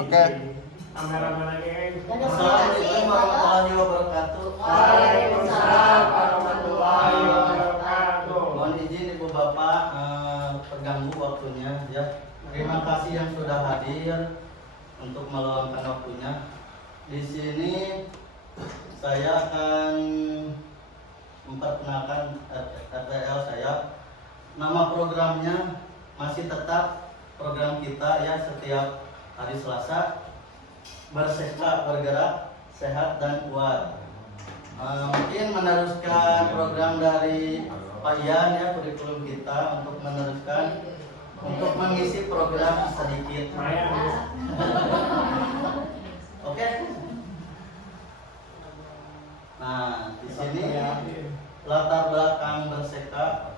Oke. Kameramen lagi. Assalamualaikum warahmatullahi wabarakatuh. Waalaikumsalam warahmatullahi wabarakatuh. Mohon izin Ibu Bapak terganggu waktunya ya. Terima kasih yang sudah hadir untuk meluangkan waktunya. Di sini saya akan memperkenalkan RTL saya. Nama programnya masih tetap program kita ya, setiap hari Selasa, Berseka Bergerak Sehat dan Kuat. Mungkin meneruskan program dari Pak Ian ya, kurikulum kita untuk meneruskan, untuk mengisi program sedikit. Oke. Nah, di sini latar belakang Berseka,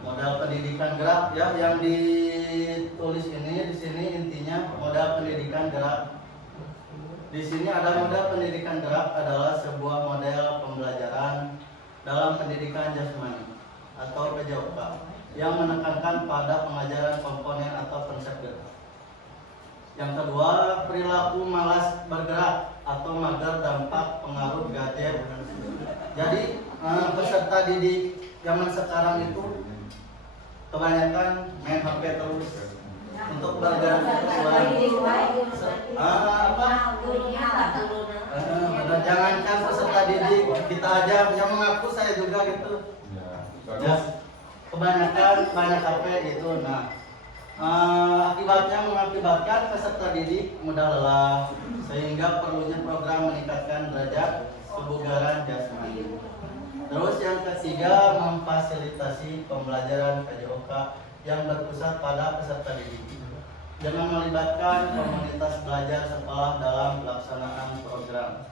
modal pendidikan gerak ya, yang ditulis ini di sini intinya modal pendidikan gerak. Di sini ada modal pendidikan gerak adalah sebuah model pembelajaran dalam pendidikan jasmani atau PJOK yang menekankan pada pengajaran komponen atau konsep gerak. Yang kedua, perilaku malas bergerak atau mager dampak pengaruh gadget. Jadi peserta didik zaman sekarang itu kebanyakan main HP terus, untuk bergerak jangankan peserta didik, kita aja yang mengaku, saya juga gitu ya, kebanyakan banyak HP gitu. Nah, akibatnya mengakibatkan peserta didik mudah lelah, sehingga perlunya program meningkatkan derajat kebugaran jasmani. Terus yang ketiga, memfasilitasi pembelajaran PJOK yang berpusat pada peserta didik dengan melibatkan komunitas belajar sekolah dalam pelaksanaan program.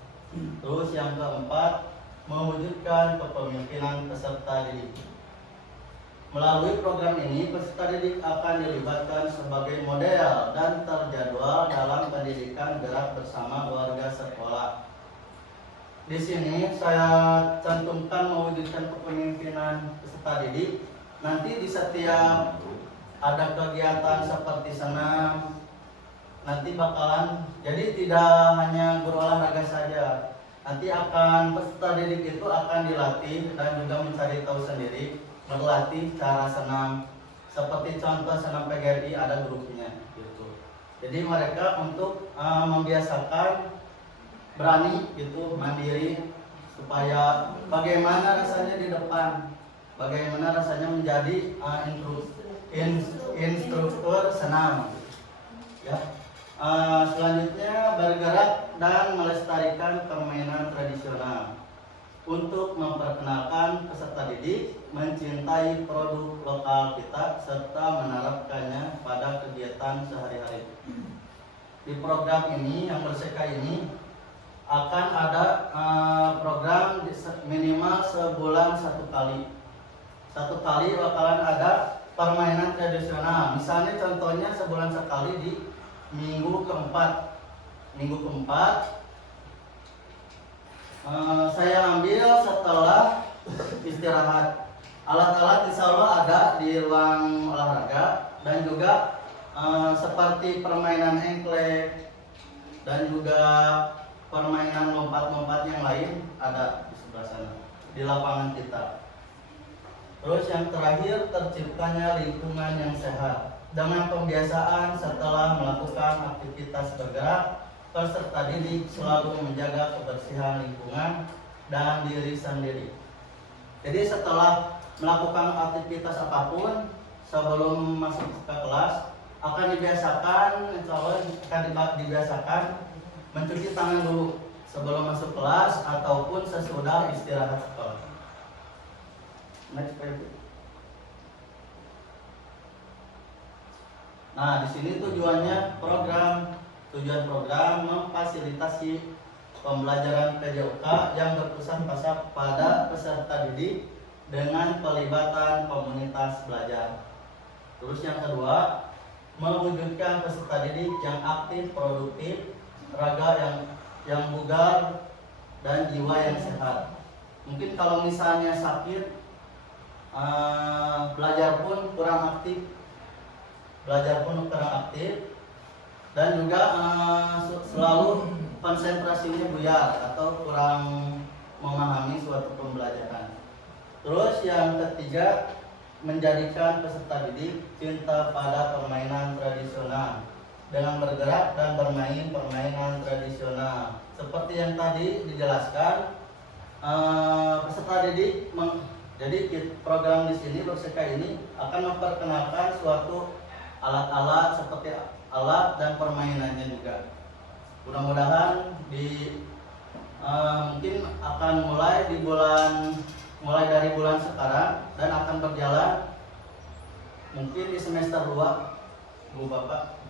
Terus yang keempat, mewujudkan kepemimpinan peserta didik. Melalui program ini, peserta didik akan dilibatkan sebagai model dan terjadwal dalam pendidikan gerak bersama warga sekolah. Di sini saya cantumkan mewujudkan kepemimpinan peserta didik. Nanti di setiap ada kegiatan seperti senam, nanti bakalan, jadi tidak hanya berolahraga saja. Nanti akan peserta didik itu akan dilatih dan juga mencari tahu sendiri, berlatih cara senam. Seperti contoh senam PGRI ada grupnya gitu. Jadi mereka untuk membiasakan berani gitu, mandiri, supaya bagaimana rasanya di depan, bagaimana rasanya menjadi instruktur senam ya. Selanjutnya, bergerak dan melestarikan permainan tradisional untuk memperkenalkan peserta didik mencintai produk lokal kita serta menerapkannya pada kegiatan sehari-hari. Di program ini, yang Berseka ini, akan ada program minimal sebulan satu kali. Satu kali bakalan ada permainan tradisional. Misalnya contohnya sebulan sekali di minggu keempat. Minggu keempat saya ambil setelah istirahat. Alat-alat insya Allah ada di ruang olahraga, dan juga seperti permainan engklek dan juga permainan lompat-lompat yang lain ada di sebelah sana di lapangan kita. Terus yang terakhir, terciptanya lingkungan yang sehat. Dengan pembiasaan setelah melakukan aktivitas bergerak, peserta didik selalu menjaga kebersihan lingkungan dan diri sendiri. Jadi setelah melakukan aktivitas apapun, sebelum masuk ke kelas akan dibiasakan, insya Allah akan dibiasakan mencuci tangan dulu sebelum masuk kelas ataupun sesudah istirahat sekolah. Next page. Nah, di sini tujuan program memfasilitasi pembelajaran PJOK yang berpusat pada peserta didik dengan pelibatan komunitas belajar. Terus yang kedua, mewujudkan peserta didik yang aktif, produktif, raga yang bugar, dan jiwa yang sehat. Mungkin kalau misalnya sakit, belajar pun kurang aktif, dan juga selalu konsentrasinya buyar atau kurang memahami suatu pembelajaran. Terus yang ketiga, menjadikan peserta didik cinta pada permainan tradisional dengan bergerak dan bermain permainan tradisional. Seperti yang tadi dijelaskan, peserta didik jadi program di sini Berseka ini akan memperkenalkan suatu alat-alat seperti alat dan permainannya juga. Mudah-mudahan mungkin akan mulai dari bulan sekarang dan akan berjalan mungkin di semester 2, Bu Bapak.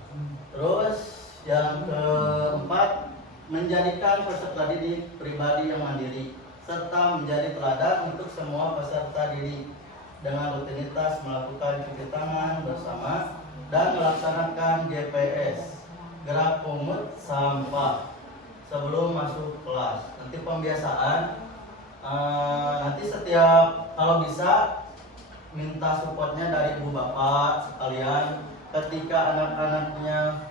Terus yang keempat, menjadikan peserta didik pribadi yang mandiri serta menjadi teladan untuk semua peserta didik dengan rutinitas melakukan cuci tangan bersama dan melaksanakan GPS, gerak pungut sampah, sebelum masuk kelas. Nanti pembiasaan, nanti setiap kalau bisa minta supportnya dari ibu bapak sekalian ketika anak-anaknya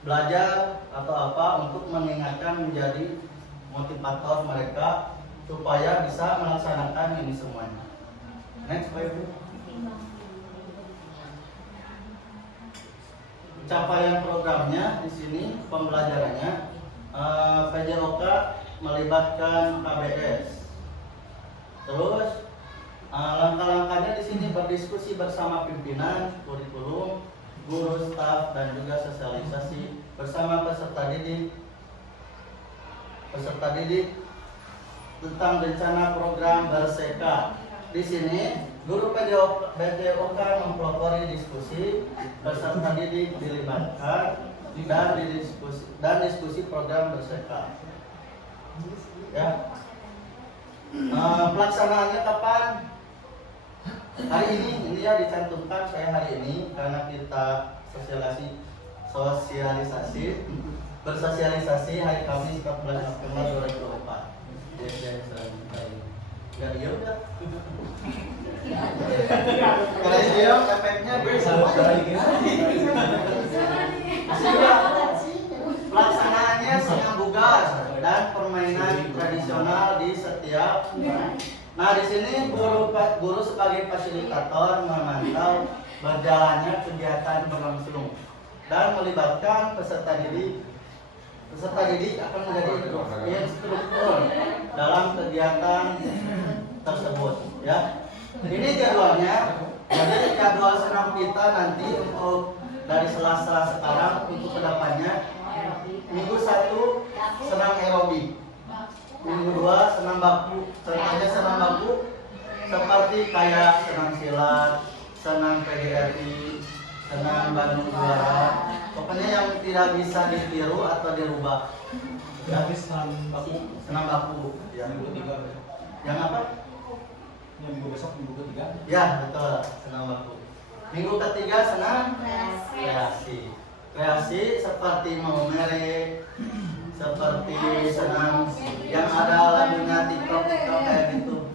belajar atau apa, untuk mengingatkan, menjadi motivator mereka supaya bisa melaksanakan ini semuanya. Next, Pak Ibu. Capaian programnya di sini pembelajarannya, PJOK melibatkan KBS. Terus langkah-langkahnya di sini berdiskusi bersama pimpinan, kurikulum, guru, staf, dan juga sosialisasi bersama peserta didik tentang rencana program Berseka. Di sini guru PJOK mempelopori diskusi, peserta didik dilibatkan dan diskusi program Berseka. Ya. Pelaksanaannya kapan? Hari ini ya dicantumkan saya hari ini karena kita bersosialisasi hari Kamis 14 November 2024. Enggak dia udah. Kalau dia efeknya pelaksanaannya sangat bugar dan permainan tradisional di setiap. Nah, di sini guru sebagai fasilitator memantau berjalannya kegiatan berlangsung dan melibatkan peserta didik. Peserta didik akan menjadi instruktur dalam kegiatan tersebut, ya. Ini jadwalnya. Jadi jadwal senam kita nanti untuk dari sela-sela sekarang untuk kedepannya, minggu 1 senam aerobik, minggu 2 senam baku. Contohnya senam baku seperti kayak senam silat, senam PGRI, senam Bandung Juara. Pokoknya yang tidak bisa ditiru atau dirubah. Ya, senam baku. Senam baku. Ya. Minggu 3. Yang apa? Yang minggu besok, minggu ketiga. Ya, betul. Senam baku. Minggu ketiga senam kreasi. Kreasi seperti mau merek, seperti senam yang ada lagunya TikTok kayak gitu.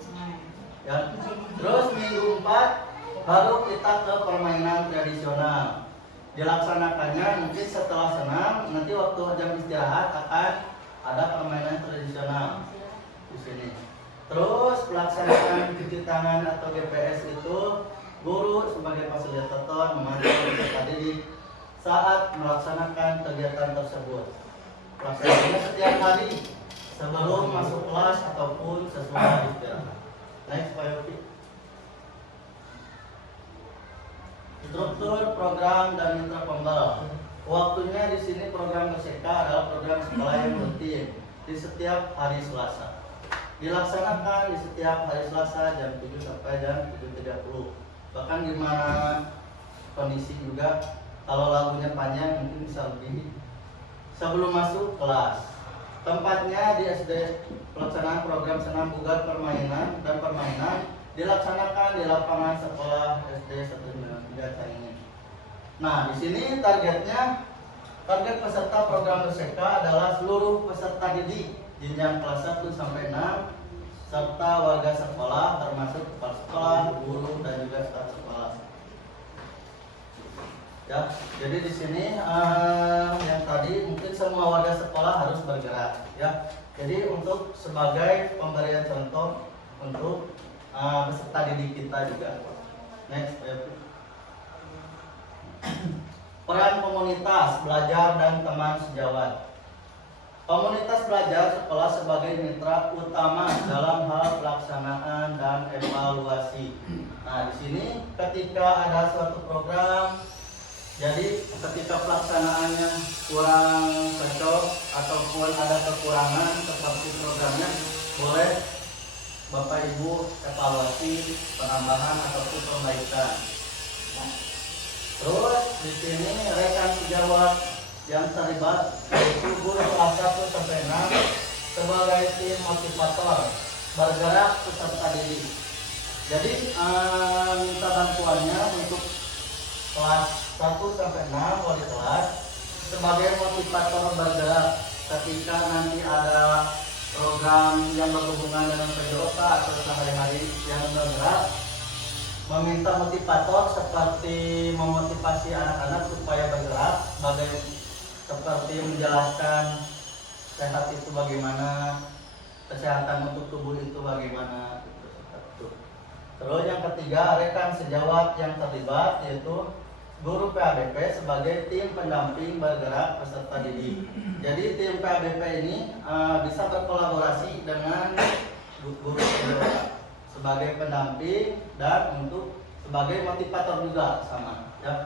Ya. Terus minggu 4 baru kita ke permainan tradisional. Dilaksanakannya mungkin setelah senam, nanti waktu jam istirahat akan ada permainan tradisional di sini. Terus pelaksanaan cuci tangan atau GPS itu guru sebagai fasilitator memandu peserta didik saat melaksanakan kegiatan tersebut. Pelaksanaannya setiap hari sebelum masuk kelas ataupun sesudah istirahat. Next, Pak Yofi. Struktur program dan mitra pembal. Waktunya di sini program Berseka adalah program sekolah yang rutin di setiap hari Selasa. Dilaksanakan di setiap hari Selasa jam 7 sampai jam 7.30. Bahkan di mana kondisi juga kalau lagunya panjang mungkin bisa lebih. Sebelum masuk kelas. Tempatnya di SD. Pelaksanaan program senam bugar permainan dilaksanakan di lapangan sekolah SD 193 Caringin. Nah, di sini target peserta program Berseka adalah seluruh peserta didik jenjang kelas 1 sampai 6 serta warga sekolah termasuk kepala sekolah, guru dan juga staf sekolah. Ya, jadi di sini yang tadi mungkin semua warga sekolah harus bergerak ya. Jadi untuk sebagai pemberian contoh untuk peserta didik kita juga. Next, peran komunitas belajar dan teman sejawat. Komunitas belajar sekolah sebagai mitra utama dalam hal pelaksanaan dan evaluasi. Nah, di sini ketika ada suatu program, jadi ketika pelaksanaannya kurang cocok ataupun ada kekurangan seperti programnya, boleh Bapak Ibu evaluasi penambahan ataupun perbaikan. Terus di sini rekan sejawat yang terlibat yaitu guru kelas 1 sampai 6 sebagai tim motivator bergerak peserta didik. Jadi minta bantuannya untuk kelas 1 sampai 6 wali kelas sebagai motivator bergerak ketika nanti ada program yang berhubungan dengan PJOK atau sehari-hari yang bergerak, meminta motivator seperti memotivasi anak-anak supaya bergerak, seperti menjelaskan sehat itu bagaimana, kesehatan untuk tubuh itu bagaimana. Terus yang ketiga, rekan sejawat yang terlibat yaitu guru PABP sebagai tim pendamping bergerak peserta didik. Jadi tim PABP ini bisa berkolaborasi dengan guru sejawat sebagai pendamping dan untuk sebagai motivator juga sama ya.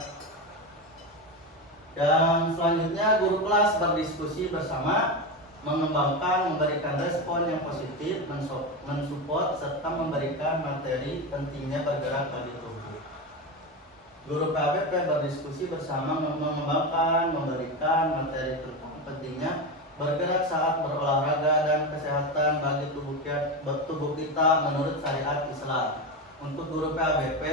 Dan selanjutnya guru kelas berdiskusi bersama, mengembangkan, memberikan respon yang positif, mensupport serta memberikan materi pentingnya bergerak bagi tubuh. Guru PABP berdiskusi bersama, mengembangkan, memberikan materi tentang pentingnya bergerak saat berolahraga dan kesehatan bagi tubuh kita menurut syariat Islam. Untuk guru PABP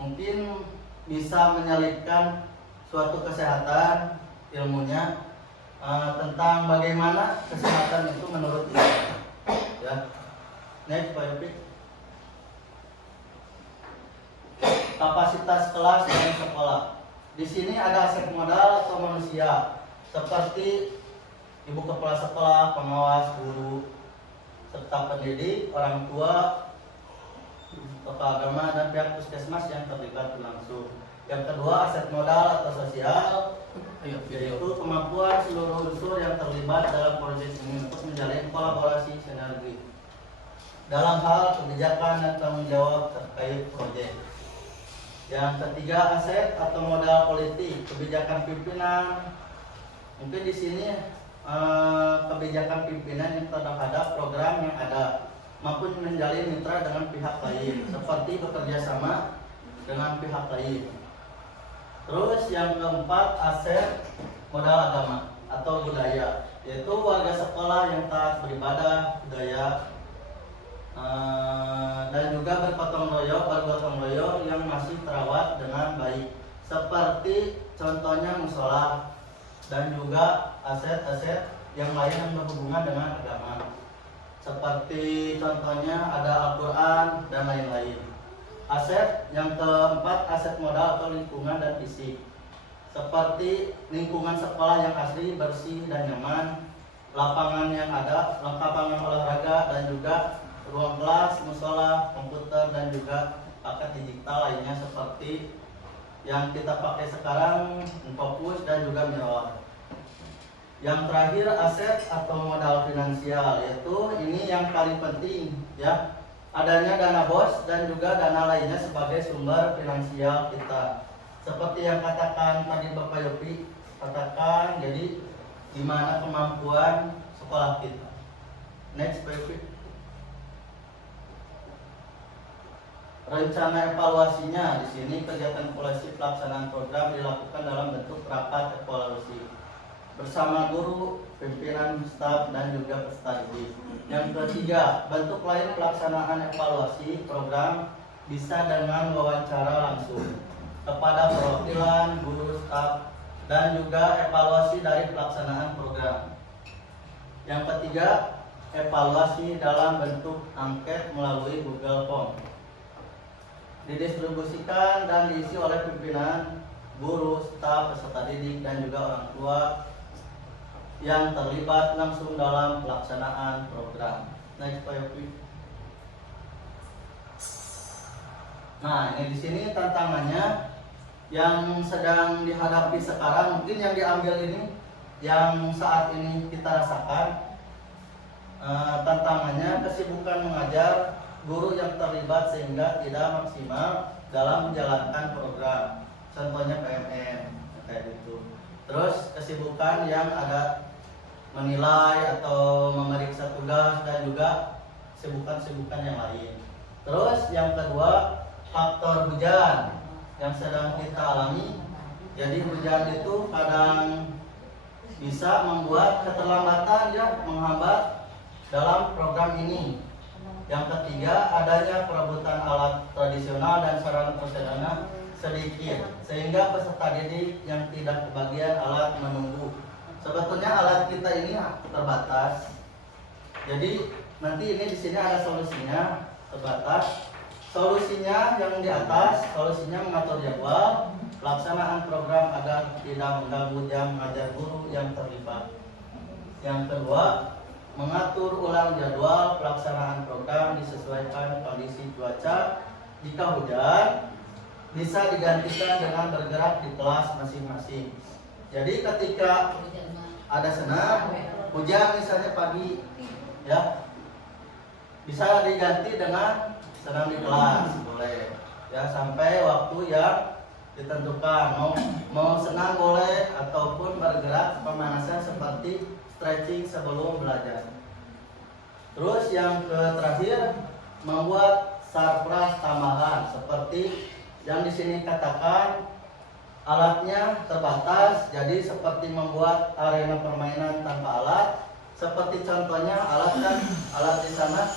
mungkin bisa menyelipkan suatu kesehatan ilmunya tentang bagaimana kesehatan itu menurut Islam. Ya. Next, Pak Yopi. Kapasitas kelas dan sekolah. Di sini ada aset modal atau manusia seperti ibu kepala sekolah, pengawas, guru, serta pendidik, orang tua, tokoh agama, dan pihak puskesmas yang terlibat langsung. Yang kedua, aset modal atau sosial, yaitu kemampuan seluruh unsur yang terlibat dalam proyek ini untuk menjalin kolaborasi sinergi dalam hal kebijakan dan tanggung jawab terkait proyek. Yang ketiga, aset atau modal politik, kebijakan pimpinan. Mungkin di sini kebijakan pimpinan yang terhadap program yang ada maupun menjalin mitra dengan pihak lain seperti bekerja sama dengan pihak lain. Terus yang keempat, aset modal agama atau budaya, yaitu warga sekolah yang taat beribadah, budaya, dan juga bergotong royong yang masih terawat dengan baik, seperti contohnya musola, dan juga aset-aset yang lain yang berhubungan dengan agama, seperti contohnya ada Al-Quran dan lain-lain. Aset yang keempat, aset modal atau lingkungan dan fisik, seperti lingkungan sekolah yang asri, bersih dan nyaman, lapangan yang ada, lapangan olahraga, dan juga ruang kelas, musola, komputer, dan juga paket digital lainnya seperti yang kita pakai sekarang, Infopus dan juga Mirror. Yang terakhir, aset atau modal finansial, yaitu ini yang paling penting ya. Adanya dana bos dan juga dana lainnya sebagai sumber finansial kita. Seperti yang katakan tadi Bapak Yopi katakan, jadi gimana kemampuan sekolah kita. Next, Pak Yopi. Rencana evaluasinya, di sini kegiatan evaluasi pelaksanaan program dilakukan dalam bentuk rapat evaluasi bersama guru, pimpinan, staf, dan juga peserta didik. Yang ketiga, bentuk lain pelaksanaan evaluasi program bisa dengan wawancara langsung kepada perwakilan guru, staf, dan juga evaluasi dari pelaksanaan program. Yang ketiga, evaluasi dalam bentuk angket melalui Google Form. Didistribusikan dan diisi oleh pimpinan guru, staf, peserta didik, dan juga orang tua yang terlibat langsung dalam pelaksanaan program. Next, Pak Yopi. Nah, ini di sini tantangannya yang sedang dihadapi sekarang, mungkin yang diambil ini, yang saat ini kita rasakan. Tantangannya kesibukan mengajar guru yang terlibat sehingga tidak maksimal dalam menjalankan program. Contohnya PMN kayak gitu. Terus kesibukan yang ada menilai atau memeriksa tugas dan juga kesibukan-kesibukan yang lain. Terus yang kedua, faktor hujan yang sedang kita alami. Jadi hujan itu kadang bisa membuat keterlambatan, ya, menghambat dalam program ini. Yang ketiga, adanya perebutan alat tradisional dan sarana prasarana sedikit sehingga peserta didik yang tidak kebagian alat menunggu. Sebetulnya alat kita ini terbatas. Jadi nanti ini di sini ada solusinya, terbatas. Solusinya yang di atas, solusinya mengatur jadwal pelaksanaan program agar tidak mengganggu jam mengajar guru yang terlibat. Yang kedua, mengatur ulang jadwal pelaksanaan program disesuaikan kondisi cuaca. Jika hujan, bisa digantikan dengan bergerak di kelas masing-masing. Jadi ketika ada senam, hujan misalnya pagi, ya, bisa diganti dengan senam di kelas, boleh, ya, sampai waktu yang ditentukan. Mau senam boleh ataupun bergerak pemanasan seperti stretching sebelum belajar. Terus yang terakhir, membuat sarpras tambahan seperti yang di sini katakan alatnya terbatas, jadi seperti membuat arena permainan tanpa alat. Seperti contohnya alat di sana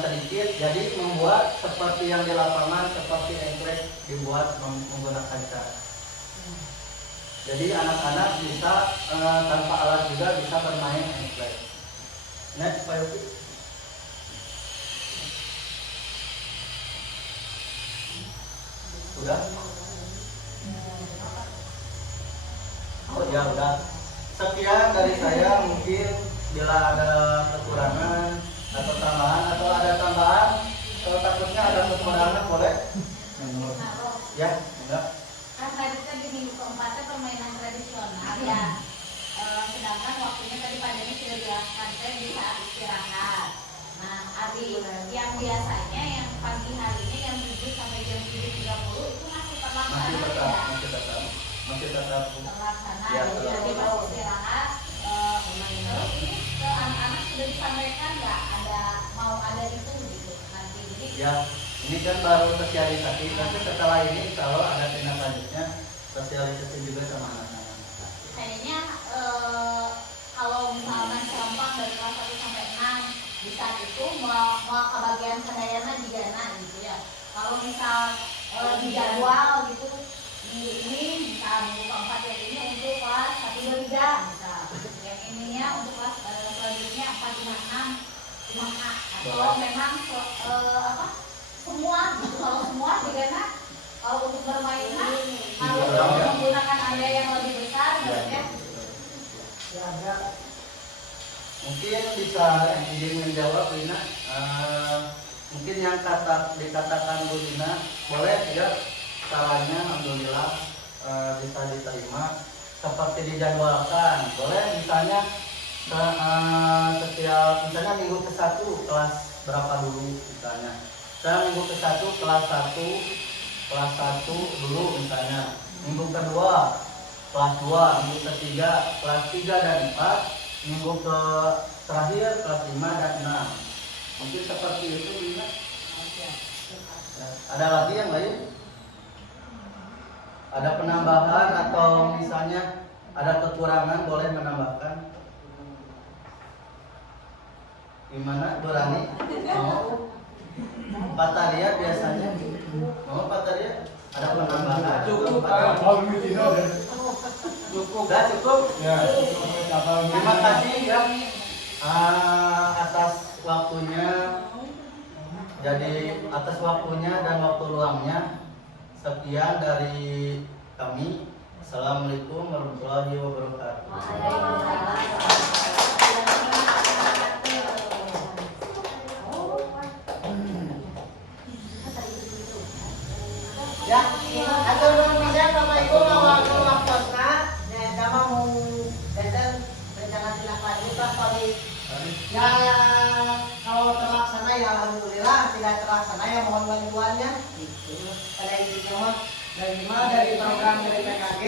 sedikit, jadi membuat seperti yang di lapangan, seperti engklek dibuat menggunakan cat. Jadi anak-anak bisa tanpa alat juga bisa bermain engklek. Next, Pak Yopi. Udah? Oh ya udah. Sekian dari saya, mungkin bila ada kekurangan atau tambahan atau ada tambahan, kalau takutnya ada kekurangan boleh. Ya, enggak. Kan tadi kan di minggu keempatnya permainan tradisional ya. Sedangkan waktunya tadi Pak Denny sudah jelaskan saya bisa istirahat. Nah, hari yang biasanya yang pagi harinya yang 7 sampai jam 7.30 itu masih terlaksana ya? Masih tetap terlaksana. Ya, Jadi pas istirahat, terus ini ke anak-anak sudah disampaikan nggak mau ada itu gitu nanti. Jadi ya, ini kan baru sosialisasi, nanti setelah ini kalau ada tindak lanjutnya sosialisasi juga sama anak-anak. kayaknya kalau misalnya gampang dari kelas 1 sampai 6 bisa itu mau kebagian sadayana juga gitu ya. Kalau misal di jadwal gitu ini bisa minggu keempat yang ini untuk kelas 1, 2, 3 misal. Yang ininya untuk kelas selanjutnya 4, 5, 6 atau memang semua gitu. Kalau semua juga kalau untuk bermainnya harus menggunakan area yang lebih besar gitu ya. Mungkin bisa izin menjawab Lina. Mungkin yang dikatakan Bu Lina boleh tidak caranya, alhamdulillah bisa diterima seperti dijadwalkan. Boleh misalnya setiap misalnya minggu ke-1 kelas berapa dulu misalnya. Saya minggu ke-1 kelas 1 dulu misalnya. Minggu kedua kelas 2, minggu ketiga kelas 3 dan 4, minggu ke terakhir kelas 5 dan 6. Mungkin seperti itu Lina. Ada lagi yang lain? Ada penambahan atau misalnya ada kekurangan boleh menambahkan. Gimana Bu Rani? Mau? Pak Taria biasanya. Mau Pak Taria? Ada penambahan? Cukup. Sudah cukup? Ya. Terima kasih ya atas waktunya. Jadi atas waktunya dan waktu luangnya. Sekian dari kami. Assalamualaikum warahmatullahi wabarakatuh. Ya, atur nuhun pisan Bapak Ibu ngawal waktunya. Ya, sama mau datang rencana tindak lanjut lah kali. Ya, kalau terlaksana ya alhamdulillah, tidak terlaksana ya mohon bantuannya. Pada intinya mah dari program dari PKG